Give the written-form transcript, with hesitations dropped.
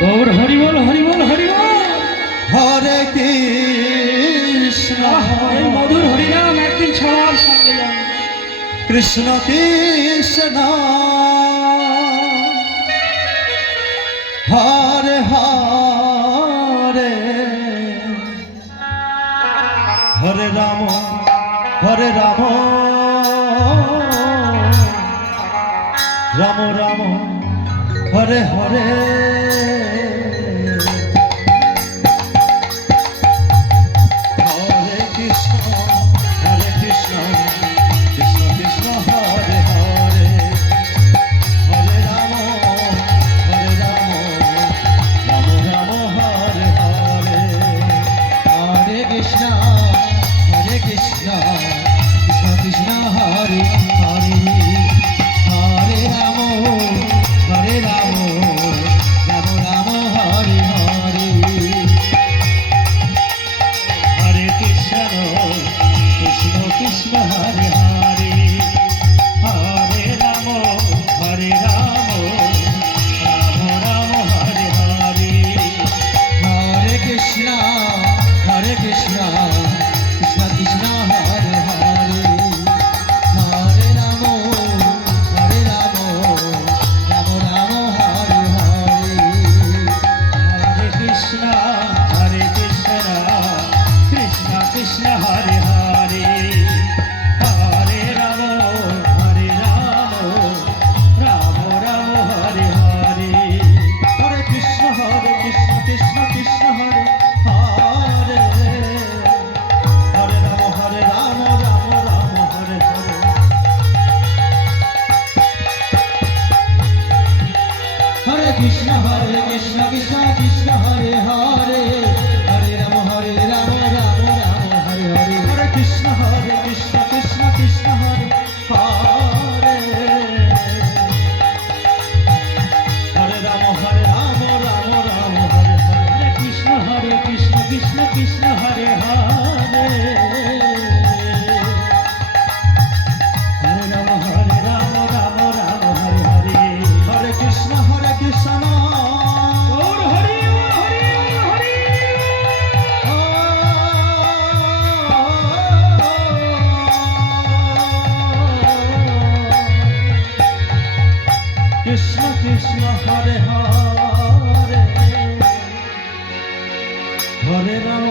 গৌর হরি বল হরি বল হরি বল। হরে কৃষ্ণ। এই মধুর হরিনাম একদিন সবার সঙ্গে যাবে। কৃষ্ণ কৃষ্ণ হরে হরে, হরে রাম হরে রাম, রাম রাম হরে হরে। হরে কৃষ্ণ কৃষ্ণ কৃষ্ণ হরে হরে, হরে রাম রাম রাম হরে হরে। হরে কৃষ্ণ কৃষ্ণ কৃষ্ণ হরে হরে, হরে রাম রাম রাম হরে হরে। হরে কৃষ্ণ কৃষ্ণ কৃষ্ণ হরে হরে, হরে রাম রাম রাম হরে হরে। হরে কৃষ্ণ কৃষ্ণ কৃষ্ণ হরে হরে, হরে রাম রাম রাম হরে হরে। হরে কৃষ্ণ কৃষ্ণ কৃষ্ণ হরে হরে, হরে রাম রাম রাম হরে হরে। হরে কৃষ্ণ কৃষ্ণ কৃষ্ণ হরে হরে, হরে রাম রাম রাম হরে হরে। হরে কৃষ্ণ কৃষ্ণ কৃষ্ণ হরে হরে, হরে রাম রাম রাম হরে হরে। হরে কৃষ্ণ কৃষ্ণ কৃষ্ণ হরে হরে, হরে রাম রাম রাম হরে হরে। হরে কৃষ্ণ কৃষ্ণ কৃষ্ণ হরে হরে, হরে রাম রাম রাম হরে হরে। হরে কৃষ্ণ গৌর হরি হরি হরি। কৃষ্ণ কৃষ্ণ হরে হরে, হরে রাম